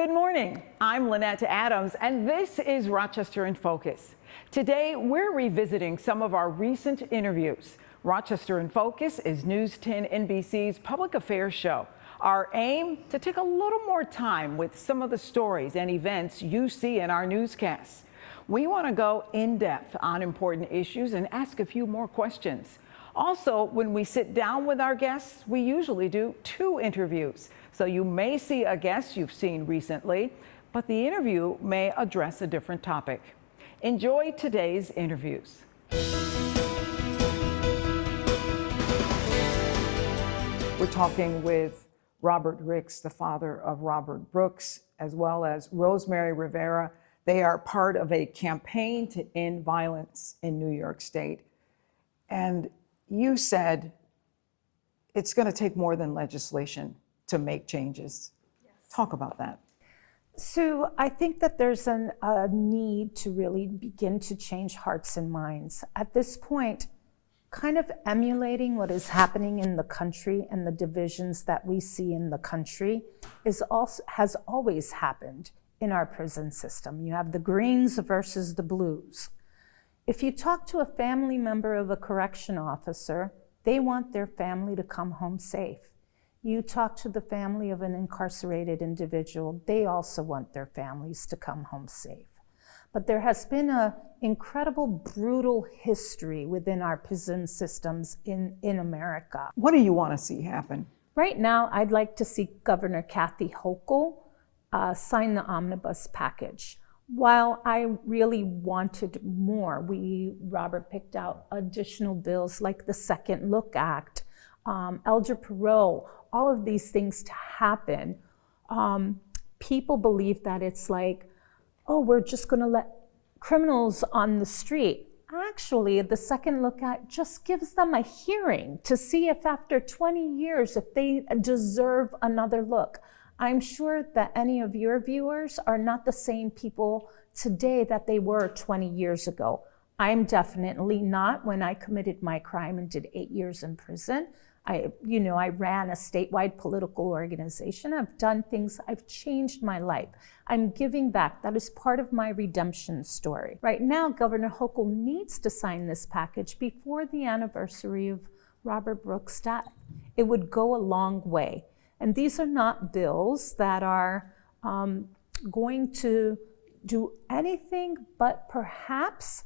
Good morning. I'm Lynette Adams, and this is Rochester in Focus. Today, we're revisiting some of our recent interviews. Rochester in Focus is News 10 NBC's public affairs show. Our aim, to take a little more time with some of the stories and events you see in our newscasts. We want to go in depth on important issues and ask a few more questions. Also, when we sit down with our guests, we usually do 2 interviews. So you may see a guest you've seen recently, but the interview may address a different topic. Enjoy today's interviews. We're talking with Robert Ricks, the father of Robert Brooks, as well as Rosemary Rivera. They are part of a campaign to end violence in New York State. And you said it's going to take more than legislation to make changes. Yes. Talk about that. So I think that there's a need to really begin to change hearts and minds. At this point, kind of emulating what is happening in the country and the divisions that we see in the country has always happened in our prison system. You have the greens versus the blues. If you talk to a family member of a correction officer, they want their family to come home safe. You talk to the family of an incarcerated individual, they also want their families to come home safe. But there has been an incredible, brutal history within our prison systems in America. What do you want to see happen? Right now, I'd like to see Governor Kathy Hochul sign the omnibus package. While I really wanted more, Robert picked out additional bills like the Second Look Act, elder parole, all of these things to happen. People believe that it's like, oh, we're just gonna let criminals on the street. Actually, the Second Look Act just gives them a hearing to see if after 20 years, if they deserve another look. I'm sure that any of your viewers are not the same people today that they were 20 years ago. I'm definitely not. When I committed my crime and did 8 years in prison, I ran a statewide political organization. I've done things, I've changed my life. I'm giving back. That is part of my redemption story. Right now, Governor Hochul needs to sign this package before the anniversary of Robert Brooks' death. It would go a long way. And these are not bills that are going to do anything but perhaps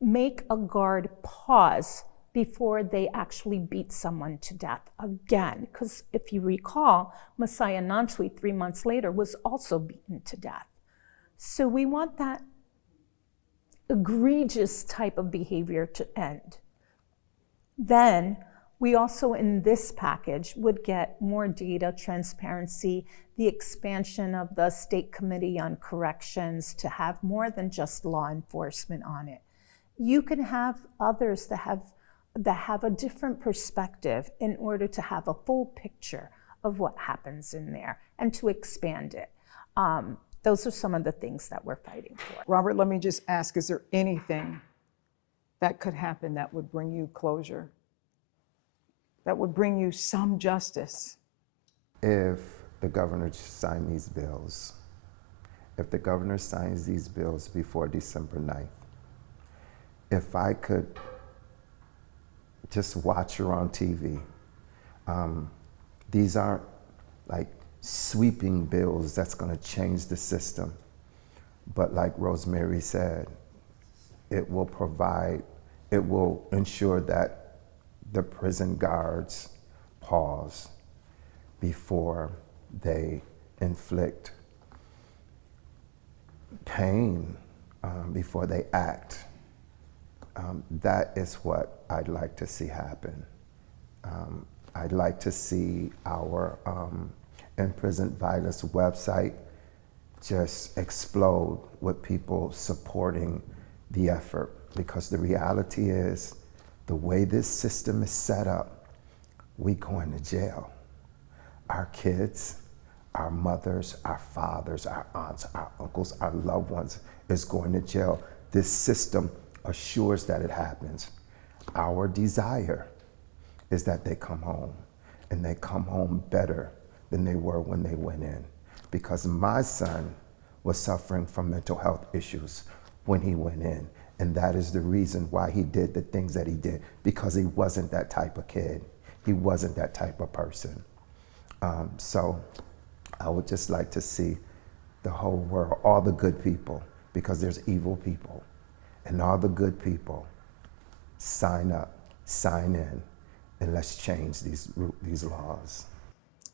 make a guard pause before they actually beat someone to death again. Because if you recall, Messiah Nansui 3 months later was also beaten to death. So we want that egregious type of behavior to end. Then we also, in this package, would get more data transparency, the expansion of the State Committee on Corrections to have more than just law enforcement on it. You can have others that have a different perspective in order to have a full picture of what happens in there and to expand it. Those are some of the things that we're fighting for. Robert, let me just ask, is there anything that could happen that would bring you closure? That would bring you some justice? If the governor signs these bills, if the governor signs these bills before December 9th, if I could just watch her on TV, these aren't like sweeping bills that's gonna change the system. But like Rosemary said, it will ensure that the prison guards pause before they inflict pain, before they act. That is what I'd like to see happen. I'd like to see our in-prison violence website just explode with people supporting the effort, because the reality is, the way this system is set up, we going to jail. Our kids, our mothers, our fathers, our aunts, our uncles, our loved ones is going to jail. This system assures that it happens. Our desire is that they come home, and they come home better than they were when they went in. because my son was suffering from mental health issues when he went in. And that is the reason why he did the things that he did, because he wasn't that type of kid. He wasn't that type of person. So I would just like to see the whole world, all the good people, because there's evil people, and all the good people sign up, sign in, and let's change these laws.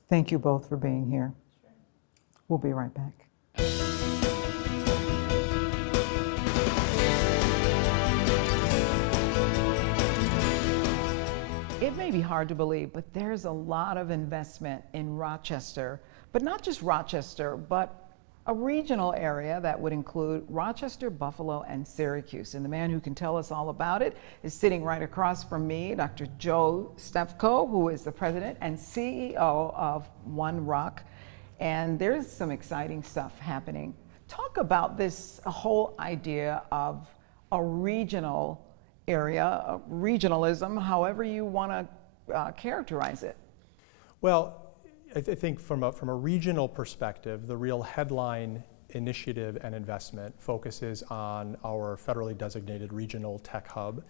Thank you both for being here. We'll be right back. It may be hard to believe, but there's a lot of investment in Rochester, but not just Rochester, but a regional area that would include Rochester, Buffalo, and Syracuse. And the man who can tell us all about it is sitting right across from me, Dr. Joe Stefko, who is the president and CEO of One Rock. And there's some exciting stuff happening. Talk about this whole idea of a regional area, regionalism, however you want to characterize it. Well, I think from a regional perspective, the real headline initiative and investment focuses on our federally designated regional tech hub.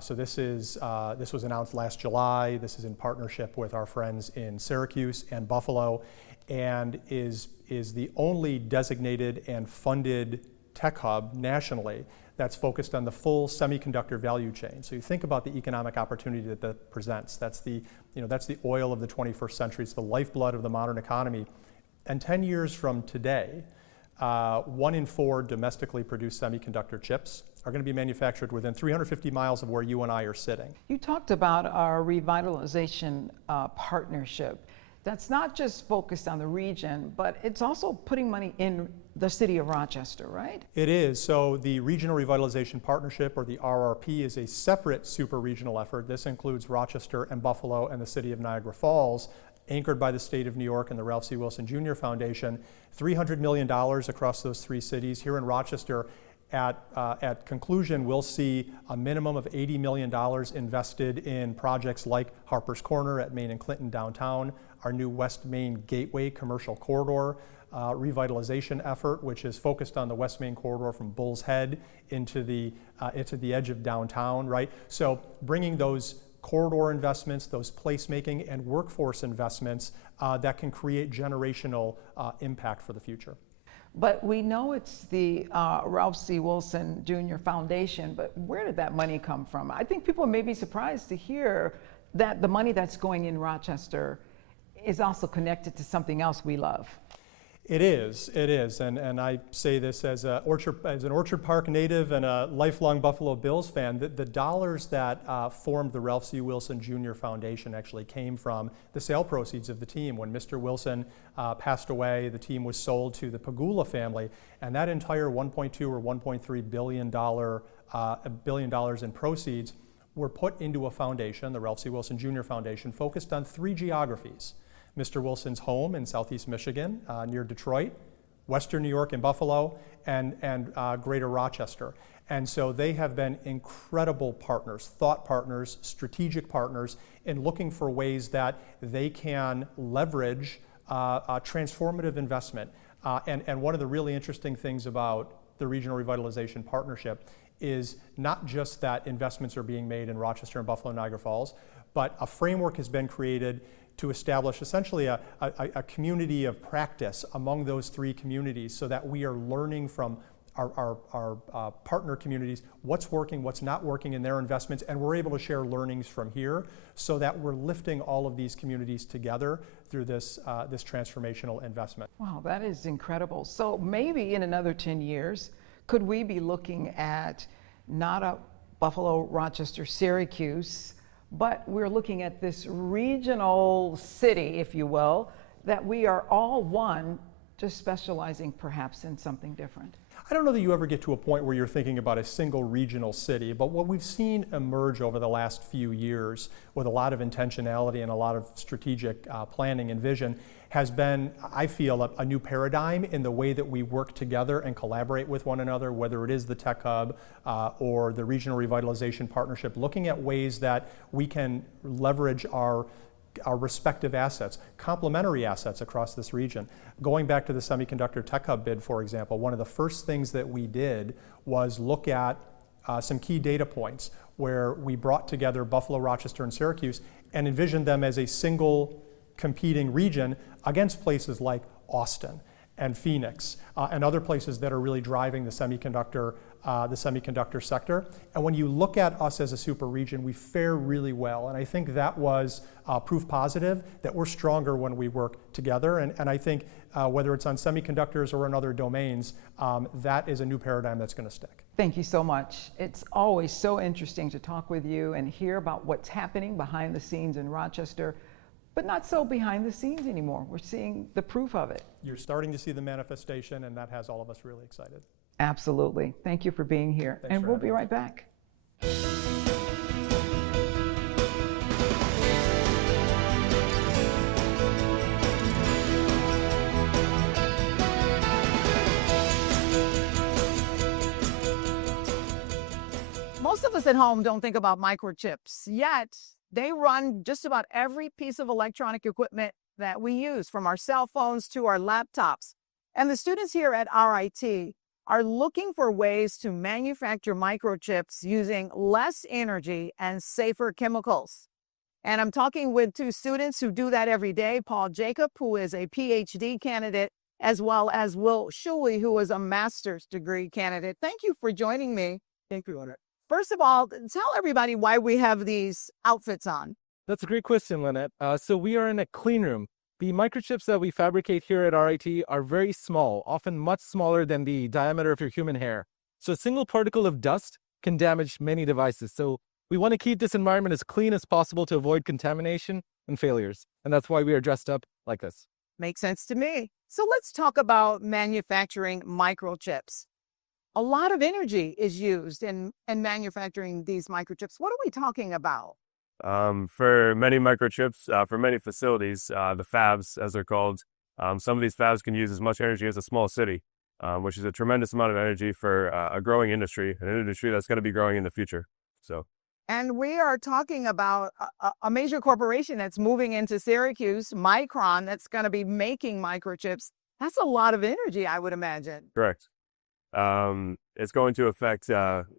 So this was announced last July. This is in partnership with our friends in Syracuse and Buffalo, and is the only designated and funded tech hub nationally that's focused on the full semiconductor value chain. So you think about the economic opportunity that presents. That's the oil of the 21st century. It's the lifeblood of the modern economy. And 10 years from today, 1 in 4 domestically produced semiconductor chips are going to be manufactured within 350 miles of where you and I are sitting. You talked about our revitalization partnership. That's not just focused on the region, but it's also putting money in the city of Rochester, right? It is. So the Regional Revitalization Partnership, or the RRP, is a separate super-regional effort. This includes Rochester and Buffalo and the city of Niagara Falls, anchored by the state of New York and the Ralph C. Wilson Jr. Foundation. $300 million across those 3 cities. Here in Rochester, at conclusion, we'll see a minimum of $80 million invested in projects like Harper's Corner at Main and Clinton downtown, our new West Main Gateway commercial corridor revitalization effort, which is focused on the West Main corridor from Bull's Head into the edge of downtown, right? So bringing those corridor investments, those placemaking and workforce investments that can create generational impact for the future. But we know it's the Ralph C. Wilson Jr. Foundation, but where did that money come from? I think people may be surprised to hear that the money that's going in Rochester is also connected to something else we love. It is, and I say this as an Orchard Park native and a lifelong Buffalo Bills fan, that the dollars that formed the Ralph C. Wilson Jr. Foundation actually came from the sale proceeds of the team. When Mr. Wilson passed away, the team was sold to the Pagula family, and that entire $1.2 or $1.3 billion in proceeds were put into a foundation, the Ralph C. Wilson Jr. Foundation, focused on 3 geographies. Mr. Wilson's home in southeast Michigan, near Detroit, western New York and Buffalo, and greater Rochester. And so they have been incredible partners, thought partners, strategic partners in looking for ways that they can leverage transformative investment. And one of the really interesting things about the Regional Revitalization Partnership is not just that investments are being made in Rochester and Buffalo and Niagara Falls, but a framework has been created to establish essentially a community of practice among those 3 communities, so that we are learning from our partner communities what's working, what's not working in their investments, and we're able to share learnings from here, so that we're lifting all of these communities together through this transformational investment. Wow, that is incredible. So maybe in another 10 years, could we be looking at not a Buffalo, Rochester, Syracuse, but we're looking at this regional city, if you will, that we are all one, just specializing perhaps in something different? I don't know that you ever get to a point where you're thinking about a single regional city, but what we've seen emerge over the last few years with a lot of intentionality and a lot of strategic planning and vision has been, I feel, a new paradigm in the way that we work together and collaborate with one another, whether it is the Tech Hub or the Regional Revitalization Partnership, looking at ways that we can leverage our our respective assets, complementary assets across this region. Going back to the Semiconductor Tech Hub bid, for example, one of the first things that we did was look at some key data points where we brought together Buffalo, Rochester, and Syracuse and envisioned them as a single competing region against places like Austin and Phoenix and other places that are really driving the semiconductor sector. And when you look at us as a super region, we fare really well. And I think that was proof positive that we're stronger when we work together. And I think whether it's on semiconductors or in other domains, that is a new paradigm that's going to stick. Thank you so much. It's always so interesting to talk with you and hear about what's happening behind the scenes in Rochester, but not so behind the scenes anymore. We're seeing the proof of it. You're starting to see the manifestation, and that has all of us really excited. Absolutely. Thank you for being here. Thanks and for we'll having be me. right back. Most of us at home don't think about microchips, yet they run just about every piece of electronic equipment that we use, from our cell phones to our laptops. And the students here at RIT are looking for ways to manufacture microchips using less energy and safer chemicals. And I'm talking with two students who do that every day, Paul Jacob, who is a PhD candidate, as well as Will Shuey, who is a master's degree candidate. Thank you for joining me. Thank you, Lynette. First of all, tell everybody why we have these outfits on. That's a great question, Lynette. So we are in a clean room. The microchips that we fabricate here at RIT are very small, often much smaller than the diameter of your human hair. So a single particle of dust can damage many devices. So we want to keep this environment as clean as possible to avoid contamination and failures. And that's why we are dressed up like this. Makes sense to me. So let's talk about manufacturing microchips. A lot of energy is used in manufacturing these microchips. What are we talking about? For many microchips, for many facilities, the fabs, as they're called, some of these fabs can use as much energy as a small city, which is a tremendous amount of energy for a growing industry, an industry that's going to be growing in the future. And we are talking about a major corporation that's moving into Syracuse, Micron, that's going to be making microchips. That's a lot of energy, I would imagine. Correct. It's going to affect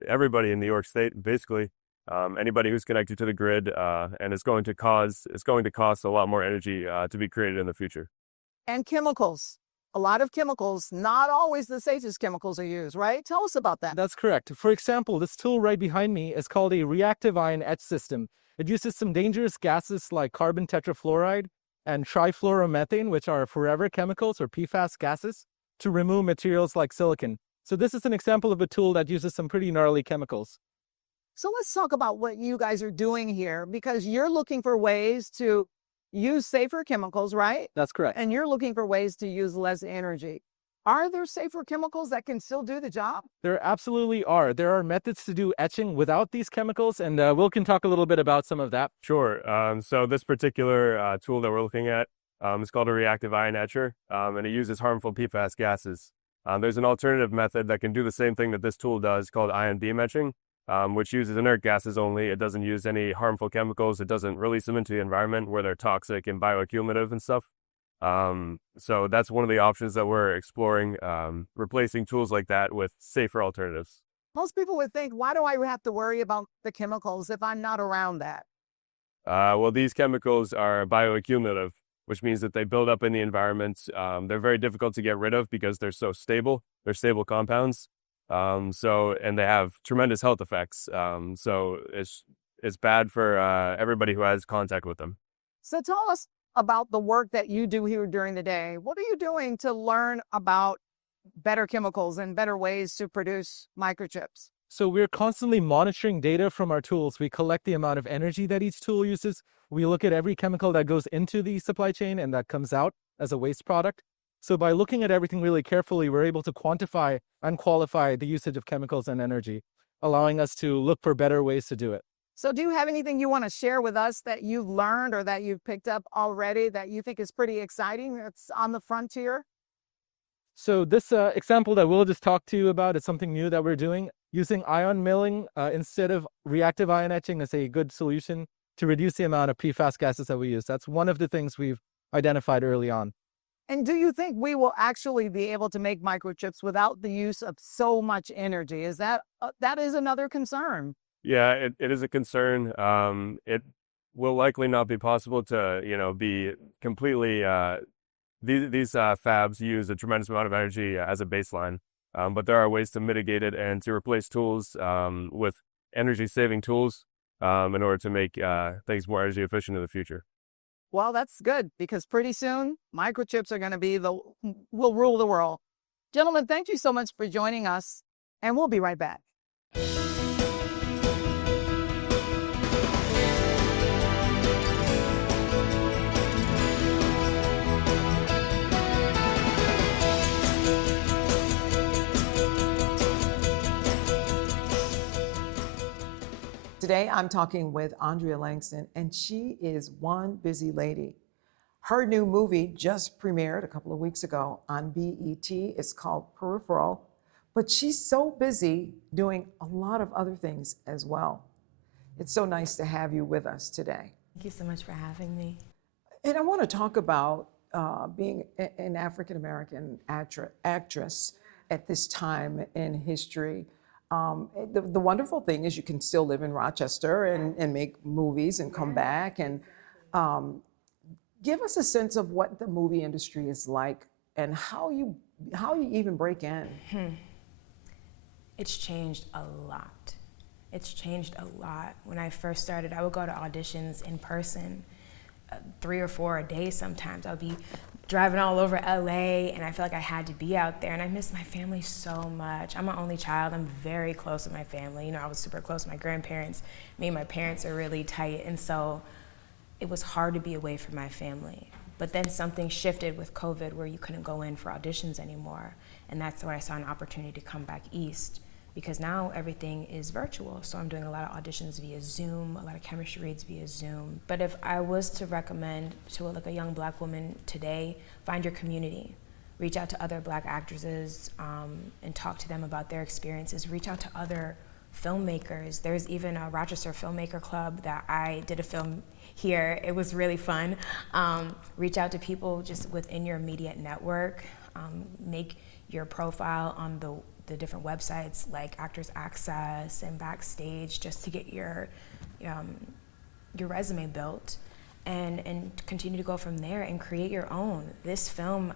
everybody in New York State, basically. Anybody who's connected to the grid, and it's going to cost a lot more energy to be created in the future. And chemicals. A lot of chemicals, not always the safest chemicals are used, right? Tell us about that. That's correct. For example, this tool right behind me is called a reactive ion etch system. It uses some dangerous gases like carbon tetrafluoride and trifluoromethane, which are forever chemicals or PFAS gases, to remove materials like silicon. So this is an example of a tool that uses some pretty gnarly chemicals. So let's talk about what you guys are doing here, because you're looking for ways to use safer chemicals, right? That's correct. And you're looking for ways to use less energy. Are there safer chemicals that can still do the job? There absolutely are. There are methods to do etching without these chemicals, and Will can talk a little bit about some of that. Sure. So this particular tool that we're looking at is called a reactive ion etcher, and it uses harmful PFAS gases. There's an alternative method that can do the same thing that this tool does, called ion beam etching, which uses inert gases only. It doesn't use any harmful chemicals. It doesn't release them into the environment where they're toxic and bioaccumulative and stuff. So that's one of the options that we're exploring, replacing tools like that with safer alternatives. Most people would think, why do I have to worry about the chemicals if I'm not around that? Well, these chemicals are bioaccumulative, which means that they build up in the environment. They're very difficult to get rid of because they're so stable. They're stable compounds. And they have tremendous health effects. So it's bad for everybody who has contact with them. So tell us about the work that you do here during the day. What are you doing to learn about better chemicals and better ways to produce microchips? So we're constantly monitoring data from our tools. We collect the amount of energy that each tool uses. We look at every chemical that goes into the supply chain and that comes out as a waste product. So by looking at everything really carefully, we're able to quantify and qualify the usage of chemicals and energy, allowing us to look for better ways to do it. So do you have anything you want to share with us that you've learned or that you've picked up already that you think is pretty exciting that's on the frontier? So this example that Will just talked to you about is something new that we're doing. Using ion milling instead of reactive ion etching is a good solution to reduce the amount of PFAS gases that we use. That's one of the things we've identified early on. And do you think we will actually be able to make microchips without the use of so much energy? Is that that is another concern? Yeah, it is a concern. It will likely not be possible to, be completely. These fabs use a tremendous amount of energy as a baseline, but there are ways to mitigate it and to replace tools with energy-saving tools in order to make things more energy efficient in the future. Well, that's good because pretty soon microchips are going to be will rule the world. Gentlemen, thank you so much for joining us, and we'll be right back. Today, I'm talking with Andrea Langston, and she is one busy lady. Her new movie just premiered a couple of weeks ago on BET. It's called Peripheral, but she's so busy doing a lot of other things as well. It's so nice to have you with us today. Thank you so much for having me. And I want to talk about being an African-American actress at this time in history. The wonderful thing is you can still live in Rochester and make movies and come back and give us a sense of what the movie industry is like and how you even break in. It's changed a lot. It's changed a lot. When I first started, I would go to auditions in person, 3 or 4 a day sometimes. I would be driving all over LA, and I feel like I had to be out there, and I miss my family so much. I'm an only child. I'm very close with my family. I was super close with my grandparents. Me and my parents are really tight, and so it was hard to be away from my family. But then something shifted with COVID where you couldn't go in for auditions anymore, and that's where I saw an opportunity to come back east, because now everything is virtual. So I'm doing a lot of auditions via Zoom, a lot of chemistry reads via Zoom. But if I was to recommend to a young Black woman today, find your community. Reach out to other Black actresses and talk to them about their experiences. Reach out to other filmmakers. There's even a Rochester Filmmaker Club that I did a film here. It was really fun. Reach out to people just within your immediate network. Make your profile on the different websites like Actors Access and Backstage, just to get your resume built, and continue to go from there and create your own. This film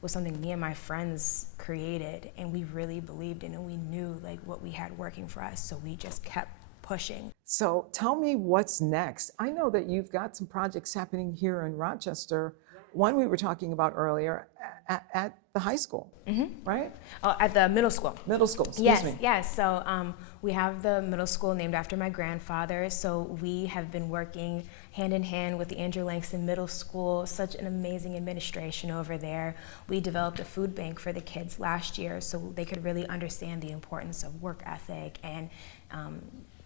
was something me and my friends created, and we really believed in it, and we knew what we had working for us, so we just kept pushing. So tell me what's next. I know that you've got some projects happening here in Rochester. One we were talking about earlier at the high school, right? Oh, at the middle school. Middle school, excuse me. Yes. So we have the middle school named after my grandfather. So we have been working hand in hand with the Andrew Langston Middle School, such an amazing administration over there. We developed a food bank for the kids last year so they could really understand the importance of work ethic and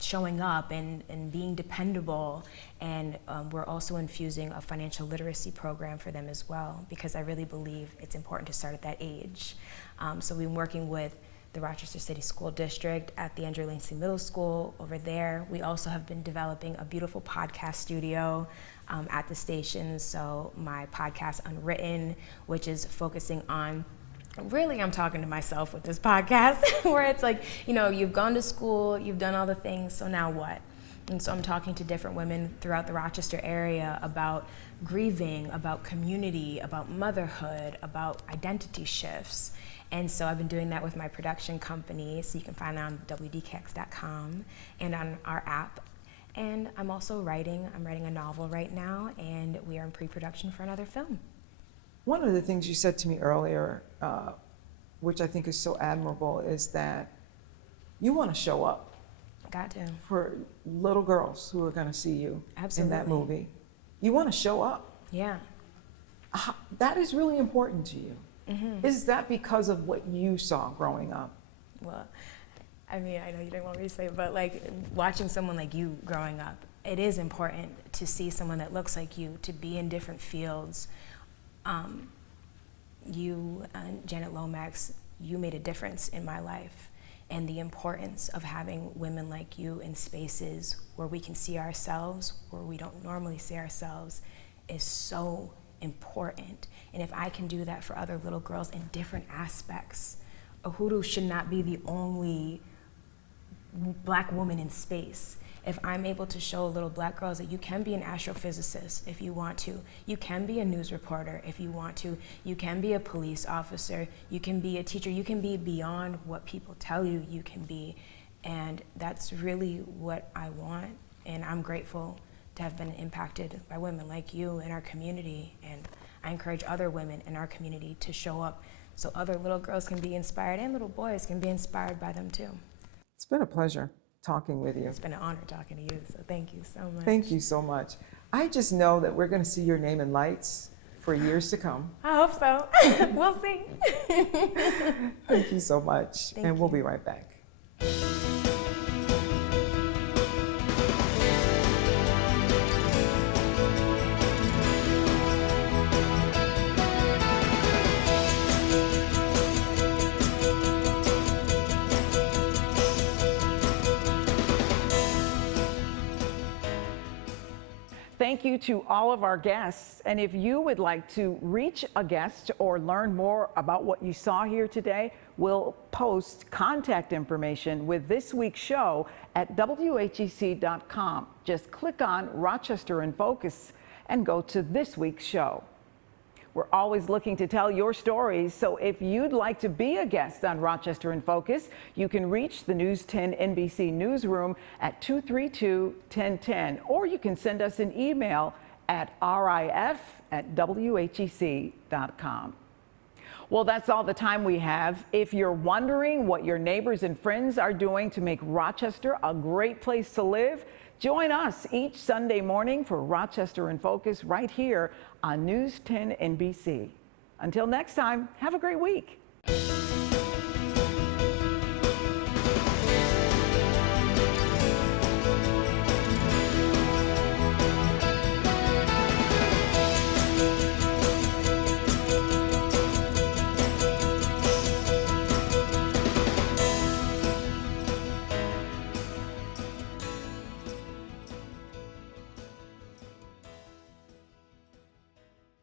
showing up and being dependable. And we're also infusing a financial literacy program for them as well, because I really believe it's important to start at that age. So we've been working with the Rochester City School District at the Andrew Langston Middle School over there. We also have been developing a beautiful podcast studio at the station. So my podcast, Unwritten, which is focusing on, really, I'm talking to myself with this podcast, where it's you've gone to school, you've done all the things, so now what? And so I'm talking to different women throughout the Rochester area about grieving, about community, about motherhood, about identity shifts. And so I've been doing that with my production company, so you can find that on wdkx.com and on our app. And I'm also writing a novel right now, and we are in pre-production for another film. One of the things you said to me earlier, which I think is so admirable, is that you want to show up. Got to. For little girls who are going to see you Absolutely. in that movie. You want to show up. Yeah. That is really important to you. Is that because of what you saw growing up? Well, I mean, I know you didn't want me to say it, but watching someone like you growing up, it is important to see someone that looks like you, to be in different fields. You and Janet Lomax, you made a difference in my life. and the importance of having women like you in spaces where we can see ourselves, where we don't normally see ourselves, is so important. And if I can do that for other little girls in different aspects, Uhuru should not be the only Black woman in space. If I'm able to show little Black girls that you can be an astrophysicist if you want to, you can be a news reporter if you want to, you can be a police officer, you can be a teacher, you can be beyond what people tell you you can be. And that's really what I want. And I'm grateful to have been impacted by women like you in our community. And I encourage other women in our community to show up so other little girls can be inspired and little boys can be inspired by them too. It's been a pleasure talking with you. It's been an honor talking to you, so thank you so much. Thank you so much. I just know that we're going to see your name in lights for years to come. I hope so. We'll see. Thank you so much. Thank and we'll you. be right back. Thank you to all of our guests. And if you would like to reach a guest or learn more about what you saw here today, we'll post contact information with this week's show at WHEC.com. Just click on Rochester in Focus and go to this week's show. We're always looking to tell your stories, so if you'd like to be a guest on Rochester in Focus, you can reach the News 10 NBC Newsroom at 232-1010, or you can send us an email at rif@whec.com. Well, that's all the time we have. If you're wondering what your neighbors and friends are doing to make Rochester a great place to live, join us each Sunday morning for Rochester in Focus right here on News 10 NBC. Until next time, have a great week.